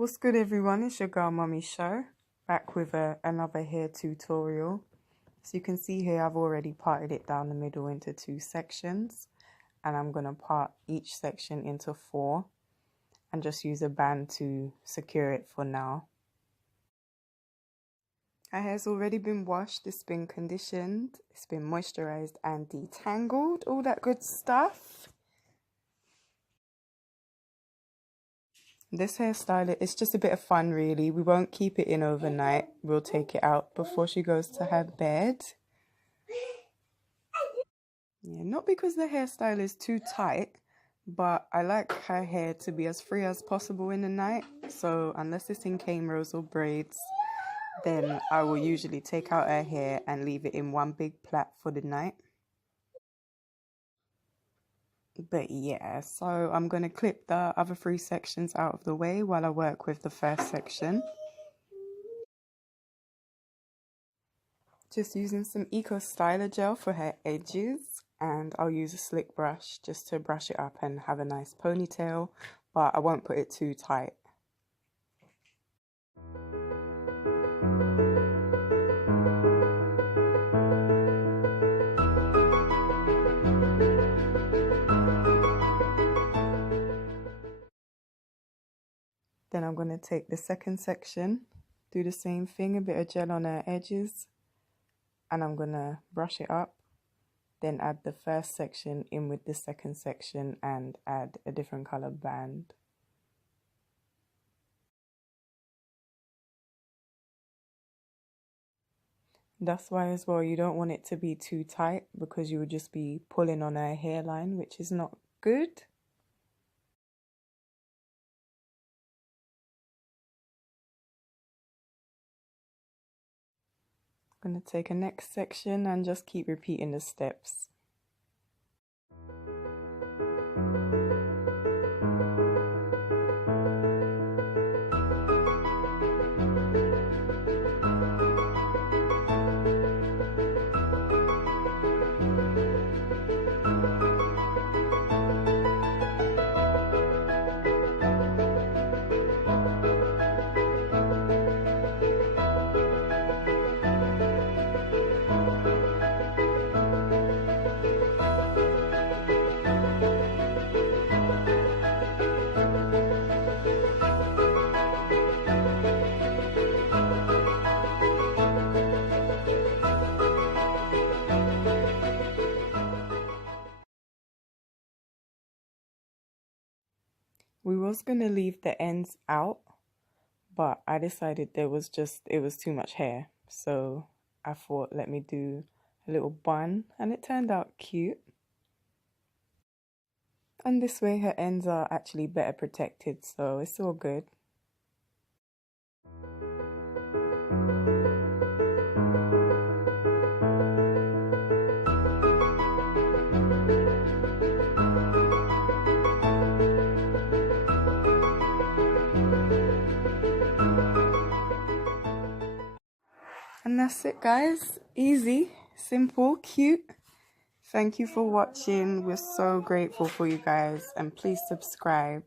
What's good, everyone? It's your girl Mummy Show, back with another hair tutorial. So you can see here I've already parted it down the middle into 2 sections, and I'm going to part each section into 4 and just use a band to secure it for now. Our hair's already been washed, it's been conditioned, it's been moisturized and detangled, all that good stuff. This hairstyle, it's just a bit of fun really. We won't keep it in overnight. We'll take it out before she goes to her bed. Yeah, not because the hairstyle is too tight, but I like her hair to be as free as possible in the night. So unless it's in cane rows or braids, then I will usually take out her hair and leave it in one big plait for the night. But yeah, so I'm going to clip the other 3 sections out of the way while I work with the first section. Just using some Eco Styler gel for her edges, and I'll use a slick brush just to brush it up and have a nice ponytail, but I won't put it too tight. Then I'm going to take the second section, do the same thing, a bit of gel on her edges, and I'm going to brush it up, then add the first section in with the second section and add a different color band. That's why as well you don't want it to be too tight, because you would just be pulling on her hairline, which is not good. I'm going to take a next section and just keep repeating the steps. We was going to leave the ends out, but I decided it was too much hair. So I thought, let me do a little bun, and it turned out cute. And this way her ends are actually better protected, so it's all good. And that's it, guys. Easy, simple, cute. Thank you for watching. We're so grateful for you guys, and please subscribe.